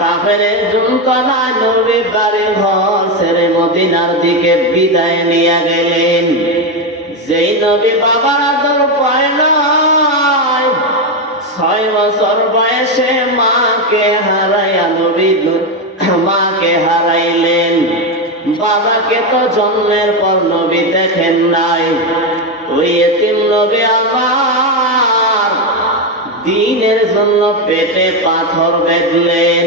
কাফেরের যন্ত্রণায় নবী বাড়ি ঘর ছেড়ে মদিনার দিকে বিদায় নিয়ে গেলেন। যেই নবী বাবার আদর পায় নাই, 6 বছর বয়সে মাকে হারাইয়া নবী মাকে হারাইলেন। বাবাকে তো জন্মের পর নবী দেখেন নাই। ওই এতিম নবী আমার দ্বীনের জন্য পেটে পাথর বেঁধলেন।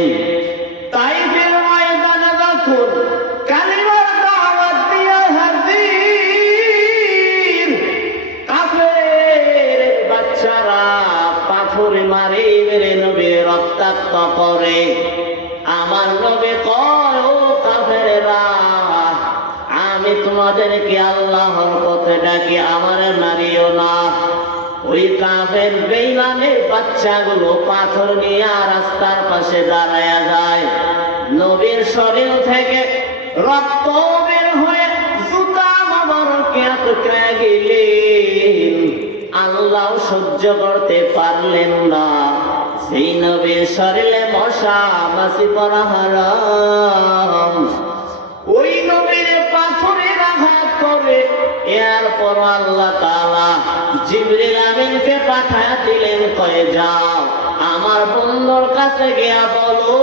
তাইফের ময়দানে যখন কালিমার দাওয়াত দিয়ে হাজির, কাফের বাচ্চারা পাথর মারি মেরে নবীর রক্তাক্ত করে। আমার নবী কয়, ও কাফেরেরা, আমি তোমাদেরকে আল্লাহর পথে ডাকি, আমারে মারিও না। ওই কাফের বেঈমানের বাচ্চাগুলো পাথর নিয়ে রাস্তার পাশে দাঁড়ায়া যায়। নবীর শরীর থেকে রক্ত বের হয়ে জুতা মোবারকে আটকে গেলেন। আল্লাহ সহ্য করতে পারলেন না। সেই নবীর শরীরে মশা মাছি পড়া হারাম। ওই নবীর পাথরের আঘাত করে এরপর আল্লাহ তাআলা জিবরিল আমিনকে পাঠায়া দিলেন, কয়ে যাও আমার বন্ধুর কাছে গিয়া বলো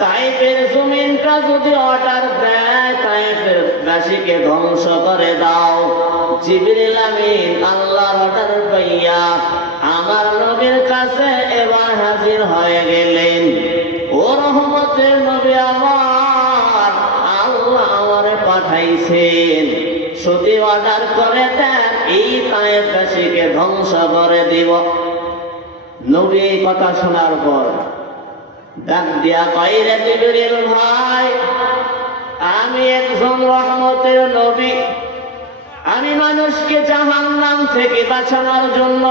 তাইফের জমিনটা যদি অর্ডার দেয় তাইফের বাসীকে ধ্বংস করে দাও। জিবরিল আমিন আল্লাহর অর্ডার পাইয়া আমার নবীর কাছে এবার হাজির হয়ে গেলেন। ও রহমতের নবী আমার, আল্লাহ আমারে পাঠাইছেন, যদি অর্ডার করে দেন এই তায়েফবাসীকে ধ্বংস করে দিব। নবী এই কথা শোনার পর ডাক দিয়া কয়, রে জিবরিল ভাই, আমি একজন রহমতের নবী, আমি মানুষকে জাহান্নাম থেকে বাঁচানোর জন্য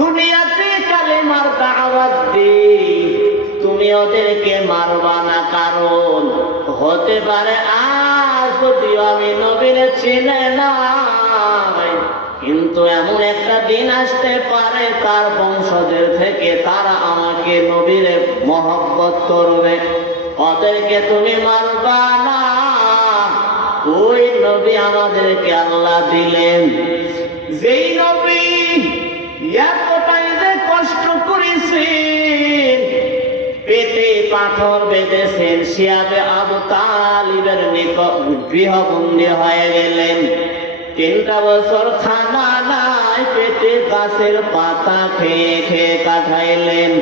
দুনিয়াতে কালিমার দাওয়াত দিই। তুমি ওদেরকে মারবা না, কারণ হতে পারে আজ যদিও আমি নবীর চিনে নাই, কিন্তু এমন একটা দিন আসতে পারে তার বংশদের থেকে তারা আমাকে নবীর মহব্বত করবে, ওদেরকে তুমি মারবা না। ওই নবী আমাদেরকে আল্লাহ দিলেন, যেই নবী এতটাই যে কষ্ট করেছেন, পেটে পাথর বেঁধেছেন, শিয়াবে আবু তালিবের নিকট গৃহবন্দী হয়ে গেলেন। 3টা বছর খানা নাই, পেটে গাছের পাতা খেয়ে খেয়ে কাটাইলেন।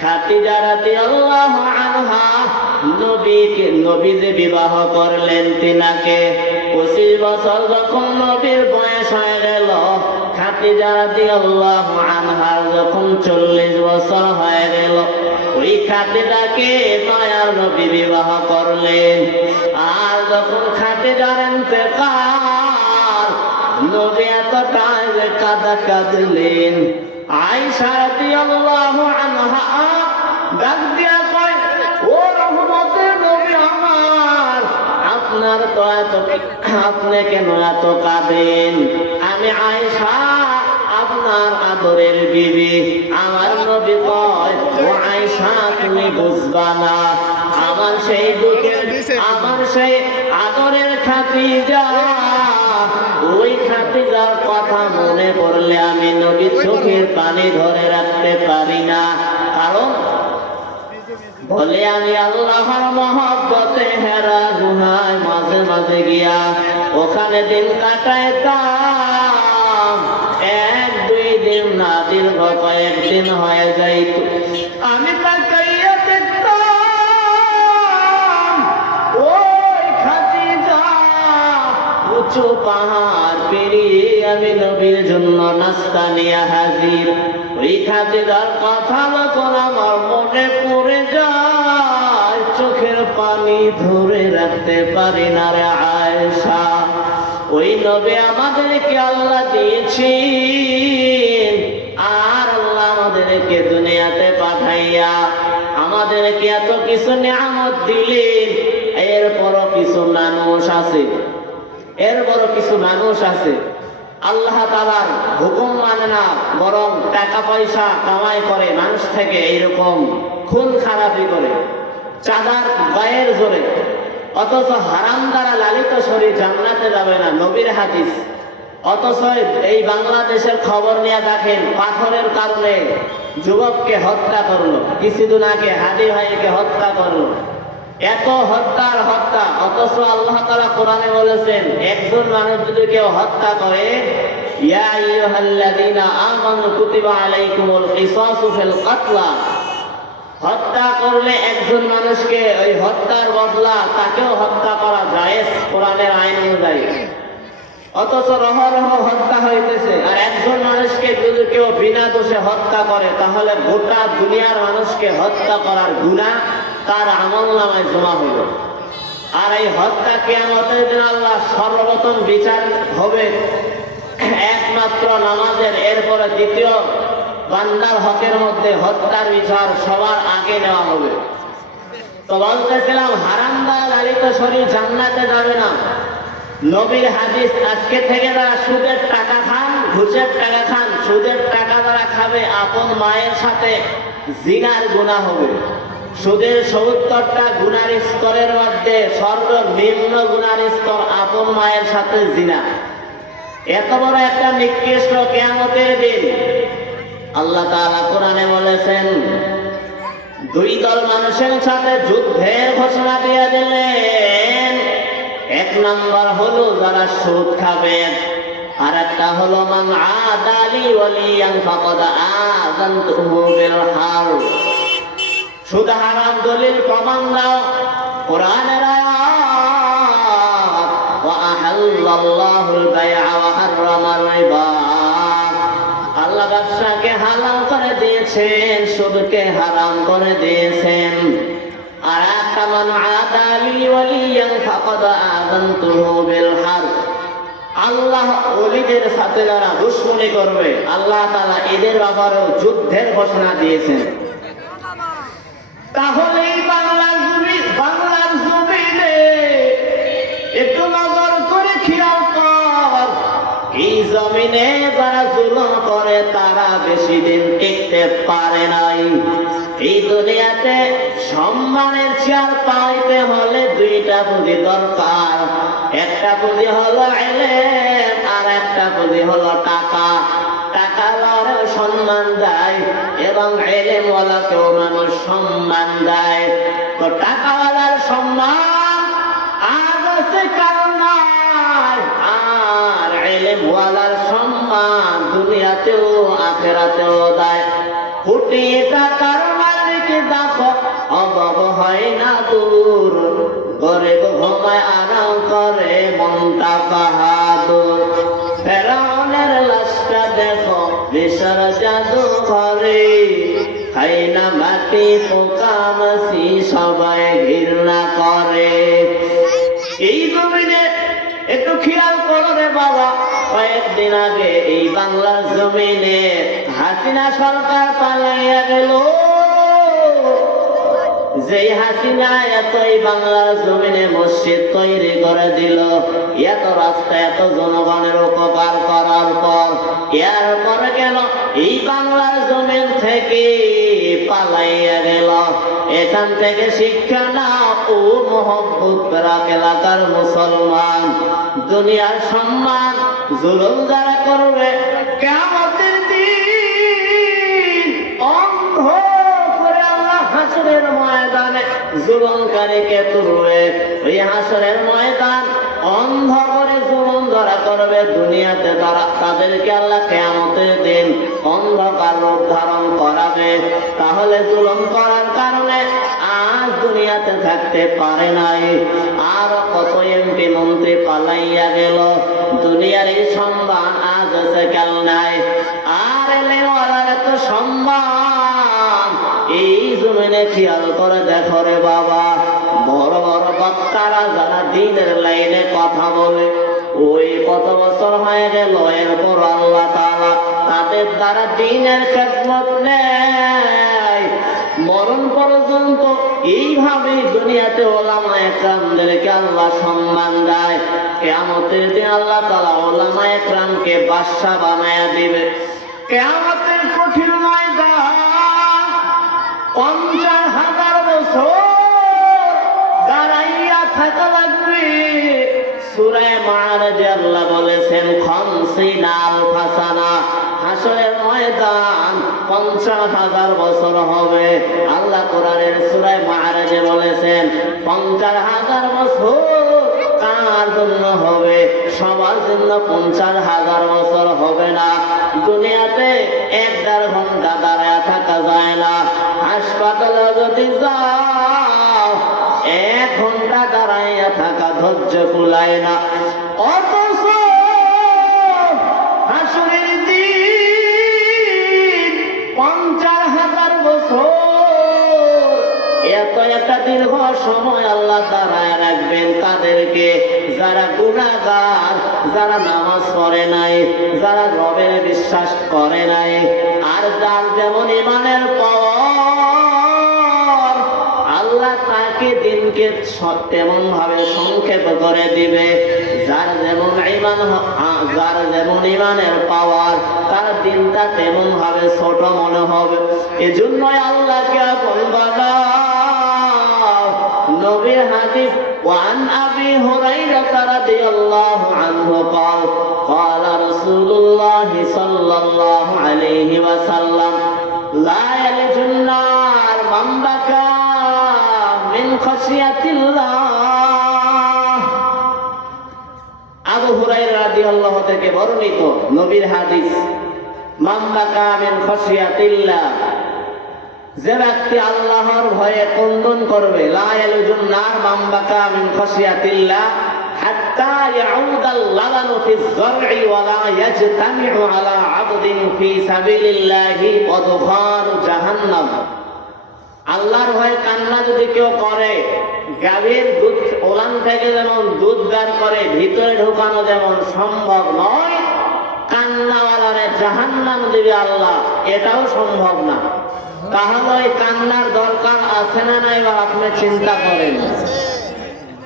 খাদিজা রাদিয়াল্লাহু আনহা নবী যে বিবাহ করলেন তিনাকে, 25 বছর যখন নবীর বয়স হয়ে গেল, খাদিজা রাদিয়াল্লাহু আনহার যখন 40 বছর হয়ে গেল, ওই খাদিজাকে মায়ার নবী বিবাহ করলেন। আর যখন খাদিজার ইন্তেকাল, নবী এতটাই যে কাঁদলেন। আয়েশা রাদিয়াল্লাহু আনহা ডাক দিয়া কয়, ও রহমতের নবী আমার, আপনার তো এত, আপনি কেন এত কাঁদেন? আমি আয়েশা আপনার আদরের বিবি। আমার নবী কয়, ও আয়েশা তুমি বুঝবা না, আমার সেই দুঃখের, আমার সেই আদরের খাদিজা, ওই খাদিজার কথা মনে পড়লে আমি নবীর চোখের পানি ধরে রাখতে পারি না। কারণ বলে আমি আল্লাহর মহব্বতে হেরা গুহায় মাঝে মাঝে গিয়া ওখানে দিন কাটাইতাম। 1-2 দিন না, দীর্ঘ কয়েকদিন হয়ে যাইত। আমি তাকাইয়া দেখতাম ওই খাদিজা উঁচু পাহাড় পেরিয়ে আমি নবীর জন্য নাস্তা নিয়ে হাজির। ওই খাদিজার কথা যখন আমার মনে পড়ে যায়, চোখের পানি ধরে রাখতে পারি না রে আয়েশা। ওই নবী আমাদেরকে আল্লাহ দিয়েছেন, আর আল্লাহ আমাদেরকে দুনিয়াতে পাঠাইয়া আমাদেরকে এত কিছু নিয়ামত দিলেন। এরপরও কিছু মানুষ আছে, আল্লাহ তাআলার হুকুম মানে না, বরং টাকা পয়সা কামাই করে মানুষ থেকে, এইরকম খুন খারাপি করে, চাঁদার গায়ের জোরে, অথচ হারাম দ্বারা লালিত শরীর জান্নাতে যাবে না, নবীর হাদিস। অথচ এই বাংলাদেশের খবর নিয়ে দেখেন, পাথরের কারণে যুবককে হত্যা করলো, কিছুদিন আগে হাদি ভাইকে হত্যা করলো, এত হত্যার হত্যা। অথচ আল্লাহ তাআলা কোরআনে বলেছেন, একজন মানুষ যদি কেউ হত্যা করে, ইয়া আইয়ুহাল্লাযীনা আমানু কুতিবা আলাইকুমুল কিসাসু ফিল কাতলা, হত্যা করলে একজন মানুষকে ওই হত্যার বদলা তাকেও হত্যা করা জায়েজ কোরআনের আইন অনুযায়ী। অথচ রহরহ হত্যা হইতেছে, আর একজন মানুষকে যদি কেউ বিনা দোষে হত্যা করে, তাহলে গোটা দুনিয়ার মানুষকে হত্যা করার গুনাহ তার আমলনামায় জমা হইল। আর এই হত্যা কিয়ামতের দিন আল্লাহ সর্বপ্রথম বিচার হবে একমাত্র নামাজের, এরপরে দ্বিতীয় বান্দার হকের মধ্যে হত্যার বিচার সবার আগে নেওয়া হবে। তো বলতেছিলাম, হারাম দ্বারা লালিত শরীর জান্নাতে যাবে না, নবীর হাদিস। আজকে থেকে যারা সুদের টাকা খান, ঘুষের টাকা খান, সুদের টাকা যারা খাবে, আপন মায়ের সাথে জিনার গুনাহ হবে। সুদের ৭০টা গুনার স্তরের মধ্যে সর্বনিম্ন গুনার স্তর আপন মায়ের সাথে জিনা। এত বড় একটা নিকৃষ্ট কিয়ামতের দিন আল্লাহ তাআলা কোরআনে বলেছেন, দুই দল মানুষের সাথে যুদ্ধের ঘোষণা দিয়ে দিলেন। এক নাম্বার হলো যারা সুদ খাবে, আর একটা হলো মান আদালি ওয়ালিয়ান ফাকাদ আযানতুহু বিল হারব। সুদ হারাম দলিল প্রমাণ দাও, কোরআনের আয়াত, ওয়া আহাল্লাল্লাহুল বাইআ ওয়া হাররামার রিবা। আল্লাহ ব্যবসাকে হালাল করে দিয়েছেন, সুদকে হারাম করে দিয়েছেন। আর একটা মান আদালি ওয়ালিয়ান ফাকাদ আযানতুহু বিল হারব, আল্লাহ ওলিদের সাথে যারা দুশমনি করবে, আল্লাহ তাআলা এদের ব্যাপারেও যুদ্ধের ঘোষণা দিয়েছেন। তাহলে এই বাংলার জমিনে একটু নজর করে খেয়াল কর, এই জমিনে যারা জুলুম করে তারা বেশি দিন টিকতে পারে নাই। এই দুনিয়াতে সম্মানের চেয়ার পাইতে হলে দুইটা পুঁজি দরকার, একটা পুঁজি হলো ইলম, আর একটা পুঁজি হলো টাকা। টাকাওয়ালাও সম্মান দেয় এবং ইলমওয়ালাকেও মানুষ সম্মান দেয়। তো টাকাওয়ালার সম্মান আজ আছে কাল নাই, আর ইলমওয়ালার সম্মান দুনিয়াতেও আখিরাতেও দেয়। কোটি টাকার মালিক দেখো অভাব হয় না দূর, গরিব ঘুমায় আরাম করে মনটা বাহাদুর। ফেরাউনের লাশটা দেখো মিশর জাদু ঘরে, খাই না মাটি পোকা মাছি সবাই ঘৃণা করে। এই জমিনে একটু খেয়াল করো রে বাবা, কয়েকদিন আগে এই বাংলার জমিনে হাসিনা সরকার পালাইয়া গেল। যেই হাসিনা এতই বাংলার জমিনে মসজিদ তৈরি করে দিল, এত রাস্তা, এত জনগণের উপকার করার পর এরপরে গেল এই বাংলার জমিন থেকে পালাইয়া গেল। এখান থেকে শিক্ষা নাও ও মোহাম্মদপুর এলাকার মুসলমান, দুনিয়ার সম্মান জুলুম যারা করবে, কিয়ামতের দিন অন্ধ করে আল্লাহ হাসরের ময়দানে জুলুমকারীকে তুলবে। ওই হাসরের ময়দান অন্ধ করে জুলুম যারা করবে দুনিয়াতে, তারা তাদেরকে আল্লাহ কিয়ামতের দিন অন্ধকার রূপ ধারণ করাবে। তাহলে জুলুম করার কারণে আজ দুনিয়াতে থাকতে পারে নাই, আর কত এমপি মন্ত্রী পালাইয়া গেল। দুনিয়ার এই সম্মান আজ আছে কাল নাই। আর এলেওয়ালার এত সম্মান এই জমিনে খেয়াল করে দেখো রে বাবা, বড় বড় বক্তারা যারা দ্বীনের লাইনে কথা বলে, ওই কত বছর হয়ে গেল, এরপর আল্লাহ তাআলা তাদের দ্বারা দ্বীনের খেদমত নেয়, মরণ পর্যন্ত এইভাবে দুনিয়াতে ওলামা একরামদেরকে আল্লাহ সম্মান দেয়। কিয়ামতের দিন আল্লাহ তাআলা ওলামা একরামকে বাদশা বানায়া দিবে। কিয়ামতের কঠিন ময়দান 50,000 বছর দাঁড়াইয়া থাকা লাগবে। সূরা মাআরিজে আল্লাহ বলেছেন 50 আলফা সানা, হাসরের ময়দান 50,000 বছর হবে। আল্লাহ কোরআনের সূরা মাআরিজে বলেছেন 50,000 বছর কার জন্য হবে? সবার জন্য 50,000 বছর হবে না। দুনিয়াতে 1-1.5 ঘন্টা দাঁড়ায় থাকা যায় না। হাসপাতালে যদি যাও 1 ঘন্টা দাঁড়াইয়া থাকা ধৈর্য কুলায় না। অথচ হাসরের দিন 50,000 বছর, এত একটা দীর্ঘ সময় আল্লাহ দাঁড়ায় রাখবেন তাদেরকে যারা গুনাহগার, যারা নামাজ পড়ে নাই, যারা রবের বিশ্বাস করে নাই। আর যার যেমন ঈমানের পাওয়ার, আল্লাহ তাকে দিনকে তেমন ভাবে সংক্ষেপ করে দিবে। যার যেমন ঈমানের পাওয়ার, তার দিনটা তেমন ভাবে ছোট মনে হবে। এজন্যই আল্লাহকে আপন বানাও। নবীর হাদিস وعن أبي هريرة رضي الله عنه قال قال رسول الله صلى الله عليه وسلم لا يلج النار من بكى من خشية الله। আবু হুরায়রা রাদিয়াল্লাহু থেকে বর্ণিত নবীর হাদিস, মান বাকা মিন খাশিয়াতিল্লাহ, যে ব্যক্তি আল্লাহর ভয়ে ক্রন্দন করবে, লা ইয়ালুজুন নার মান বাকা মিন খাশিয়াতিল্লাহ হাত্তা ইয়াউদাল লাবানু ফিজ যার'i ওয়া লা ইয়াজতামিউ আলা আবদিন ফি সাবিলিল্লাহি ওয়াদখার জাহান্নাম। আল্লাহর ভয়ে কান্না যদি কেউ করে, গাভীর দুধ ওলান থেকে যেমন দুধ বের করে ভিতরে ঢোকানো যেমন সম্ভব নয়, কান্নাওয়ালারে জাহান্নাম দিবে আল্লাহ, এটাও সম্ভব না। তাহলে ওই কান্নার দরকার আছে না নাই বা আপনি চিন্তা করেন।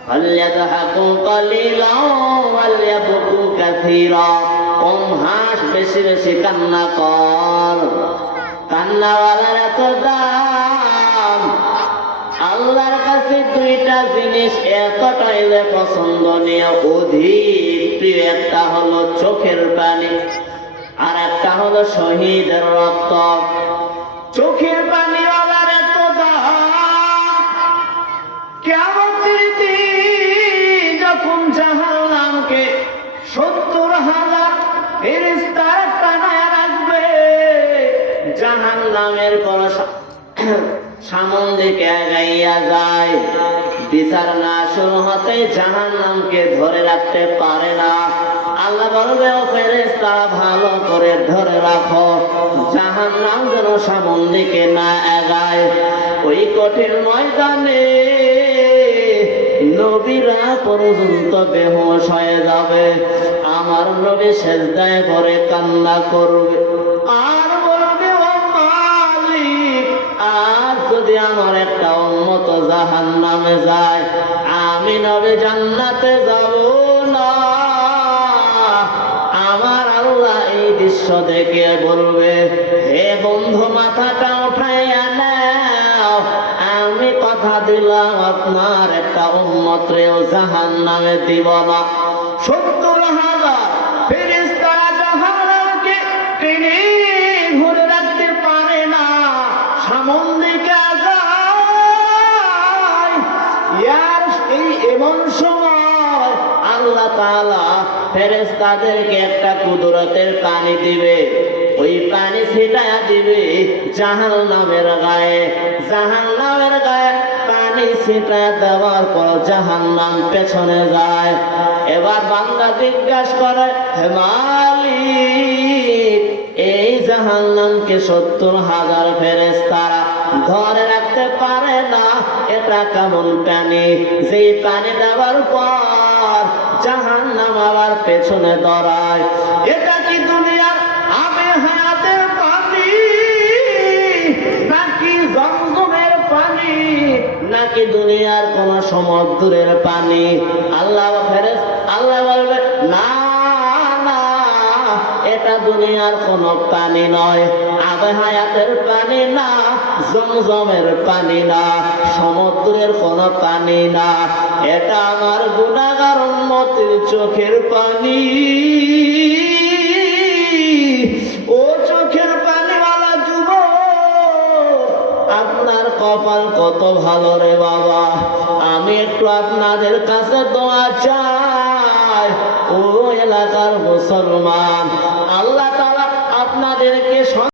ফালইয়াদহাকু কালিলাও ওয়ালইয়াবকু কাসীরা, কম হাস, বেশি বেশি কান্না কর। কান্নাওয়ালার এত দাম। আল্লাহর কাছে দুইটা জিনিস এতটাই পছন্দনীয়, অধিক প্রিয়। একটা হলো চোখের পানি, আর একটা হলো শহীদের রক্ত। চোখের পানি আল্লাহর এত দাম, কিয়ামতের দিন যখন জাহান্নামকে 70,000 ফেরেশতা টানায় রাখবে, জাহান্নামের কোন সামন দিকে আগাইয়া যায়, বিচার না শুরু হতে জাহান্নামকে ধরে রাখতে পারে না। আল্লাহ বলবে, ও ফেরেশতা ভালো করে ধরে রাখো, জাহান্নাম যেন সামন দিকে না আগায়। ওই কঠিন ময়দানে নবীরা পর্যন্ত বেহুশ হয়ে যাবে। আমার নবী সেজদায় পড়ে কান্না করবে আর বলবে, ও মালিক, আর যদি আমার একটা উম্মত জাহান্নামে যায়, আমি নবী জান্নাতে যাব না। আমার আল্লাহ এই দৃশ্য দেখে বলবে, হে বন্ধু, মাথাটা উঠাইয়া নাও, আমি কথা দিলাম আপনার একটা উম্মতরেও জাহান্নামে দিব না। 70,000 ফেরেশতা জাহান্নামকে টেনে ধরে রাখতে পারে না, সামন দিকে যায়। এমন সময় আল্লাহ তাআলা ফেরেশতাদেরকে একটা কুদরতের পানি দিবে। ওই পানি ছিটায়া দিবে জাহান্নামের গায়ে। জাহান্নামের গায়ে পানি ছিটায়া দেওয়ার পর জাহান্নাম পেছনে যায়। এবার বান্দা জিজ্ঞাসা করে, হে মালিক, এই জাহান্নামকে 70,000 ফেরেশতারা ধরে রাখতে পারে না, এটা কেমন পানি? যেই পানি দেওয়ার পর জাহান্নাম আবার পেছনে দৌড়ায়। এটা কি দুনিয়ার আবে হায়াতের পানি, নাকি জমজমের পানি, নাকি দুনিয়ার কোন সমুদ্রের পানি? আল্লাহ বলবে না না, এটা দুনিয়ার কোন পানি নয়, আবে হায়াতের পানি না, জমজমের পানি না, সমুদ্রের কোন পানি না, এটা আমার গুনাহগার উম্মতের চোখের পানি। ও চোখের পানিওয়ালা যুবক, আপনার কপাল কত ভালো রে বাবা। আমি একটু আপনাদের কাছে দোয়া চাই, ও এলাকার মুসলমান, আল্লাহ তাআলা আপনাদেরকে